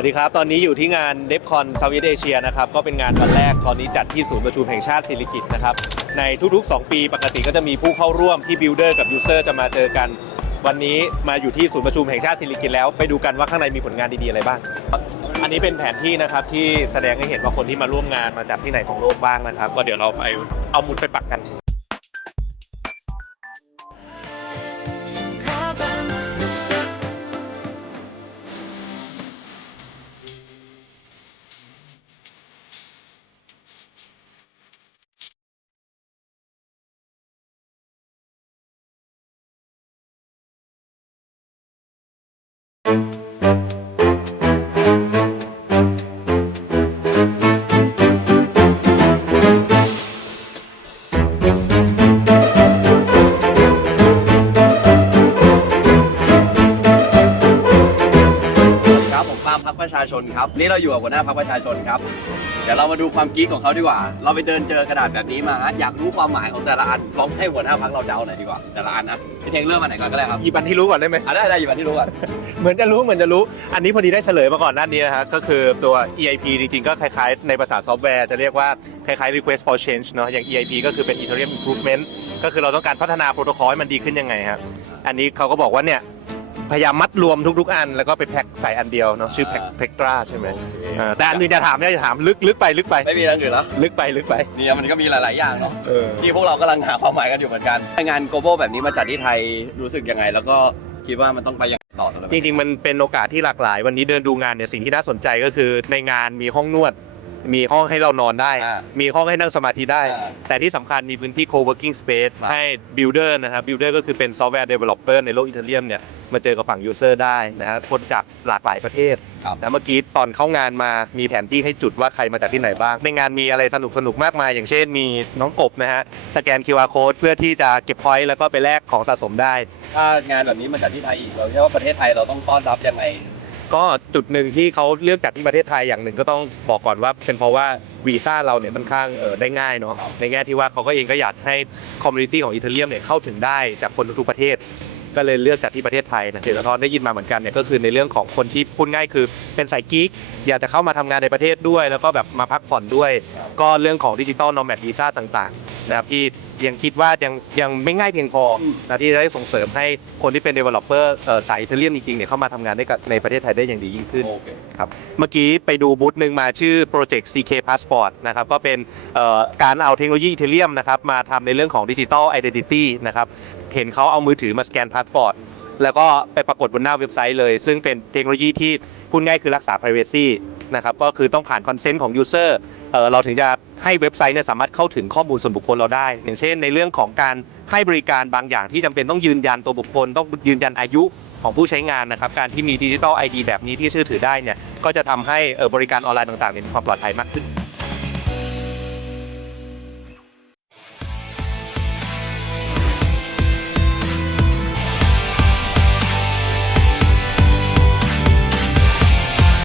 วัสดีครับ ตอนนี้อยู่ที่งานเดฟคอนเซาท์อีสเอเชียนะครับ ก็เป็นงานวันแรก ตอนนี้จัดที่ศูนย์ประชุมแห่งชาติสิริกิตนะครับ ในทุกๆ 2 ปีปกติก็จะมีผู้เข้าร่วมที่บิลดเออร์กับยูเซอร์จะมาเจอกัน วันนี้มาอยู่ที่ศูนย์ประชุมแห่งชาติสิริกิตแล้ว ไปดูกันว่าข้างในมีผลงานดีๆอะไรบ้าง อันนี้เป็นแผนที่นะครับที่แสดงให้เห็นว่าคนที่มาร่วมงานมาจากที่ไหนของโลกบ้างนะครับ ก็เดี๋ยวเราไปเอาหมุดไปปักกัน ครับผมปาล์มพักประชาชนครับ นี่เราอยู่กับหัวหน้าพักประชาชนครับ เดี๋ยวเรามาดูความกิ๊กของเขาดีกว่า เราไปเดินเจอกระดาษแบบนี้มาฮะอยากรู้ความหมายของแต่ละอันลองให้หัวหน้าพักเราเดาหน่อยดีกว่า แต่ละอันนะพี่เทงเริ่มอันไหนก่อนก็ได้ครับหยิบอันที่รู้ก่อนได้ไหมอะได้ได้อยู่อันที่รู้ก่อน เหมือนจะรู้เหมือนจะรู้ อันนี้พอดีได้เฉลยมาก่อนหน้านี้นะฮะก็คือตัว EIP จริงๆก็คล้ายๆ ในภาษาซอฟต์แวร์จะเรียกว่าคล้ายๆ request for change เนอะอย่าง EIP ก็คือเป็น Ethereum improvement ก็คือเราต้องการพัฒนาโปรโตคอลให้มันดีขึ้นยังไงครับอันนี้เขาก็บอกว่าเนี่ย พยายามมัดรวมทุก ๆ อัน แล้วก็ไปแพ็คใส่อันเดียวเนาะชื่อแพ็คเพกตราใช่ไหมอ่าแต่อันอื่นจะถามเนี่ยจะถามลึกลึกไปลึกไป ไม่มีอะไรอื่นแล้วลึกไปลึกไปเนี่ยมันก็มีหลาย ๆ อย่างเนาะเออที่พวกเรากำลังหาความหมายกันอยู่เหมือนกันงาน global แบบนี้มาจัดที่ไทยรู้สึกยังไง แล้วก็คิดว่ามันต้องไปยังไงต่อสำหรับจริงๆมันเป็นโอกาสที่หลากหลาย วันนี้เดินดูงานเนี่ยสิ่งที่น่าสนใจก็คือในงานมีห้องนวด มีห้องให้เรานอนได้อ่ามีห้องให้นั่งสมาธิได้อ่าแต่ที่สำคัญมีพื้นที่ co-working space ครับให้ builder นะครับ builder ก็คือเป็น software developer ในโลกอีเทเรียมเนี่ย มาเจอกับฝั่ง user ได้นะฮะคนจากหลากหลายประเทศครับ นะเมื่อกี้ตอนเข้างานมามีแผนที่ให้จุดว่าใครมาจากที่ไหนบ้าง ในงานมีอะไรสนุกสนุกๆมากมาย อย่างเช่นมีน้องกบนะฮะสแกน QR code เพื่อที่จะเก็บ point แล้วก็ไปแลกของสะสมได้ ถ้างานแบบนี้มาจัดที่ไทยอีกเราเชื่อว่าประเทศไทยเราต้องต้อนรับยังไง ก็จุดหนึ่งที่เขาเลือกจัดที่ประเทศไทยอย่างหนึ่งก็ต้องบอกก่อนว่า เป็นเพราะว่าวีซ่าเราเนี่ยค่อนข้างเออได้ง่ายเนาะในแง่ที่ว่าเขาก็เองก็อยากให้คอมมูนิตี้ของอิตาเลียมเนี่ยเข้าถึงได้จากคนทุกๆประเทศ ก็เลยเลือกจัดที่ประเทศไทยนะเจตทรได้ยินมาเหมือนกันเนี่ยก็คือในเรื่องของคนที่พูดง่ายคือเป็นสายกิ๊กอยากจะเข้ามาทำงานในประเทศด้วย แล้วก็แบบมาพักผ่อนด้วย ก็เรื่องของดิจิตอลนอมแมดวีซ่าต่างๆ นะครับที่ยังคิดว่ายังยังไม่ง่ายเพียงพออืมนะที่จะได้ส่งเสริมให้คนที่เป็น developer เอ่อสายอิตาเลียนจริงๆเนี่ยเข้ามาทำงานได้กับในประเทศไทยได้อย่างดียิ่งขึ้น โอเค ครับเมื่อกี้ไปดูบูธหนึ่งมาชื่อ Project CK Passport นะครับก็เป็นเอ่อการเอาเทคโนโลยีอีเทเรียมนะครับมาทำในเรื่องของดิจิ t a ล Identity นะครับเห็นเขาเอามือถือมาสแกนพาสปอร์ตแล้วก็ไปปรากฏบนหน้าเว็บไซต์เลย ซึ่งเป็นเทคโนโลยีที่พูดง่ายคือรักษา Privacy นะครับก็คือต้องผ่านคอนเซนต์ของ User เอ่อเราถึงจะให้เว็บไซต์เนี่ยสามารถเข้าถึงข้อมูลส่วนบุคคลเราได้ อย่างเช่น ในเรื่องของการให้บริการบางอย่างที่จำเป็นต้องยืนยันตัวบุคคล ต้องยืนยันอายุของผู้ใช้งานนะครับ การที่มีดิจิทัลไอดีแบบนี้ที่เชื่อถือได้เนี่ยก็จะทำให้เอ่อบริการออนไลน์ต่างๆเนี่ยมีความปลอดภัยมากขึ้น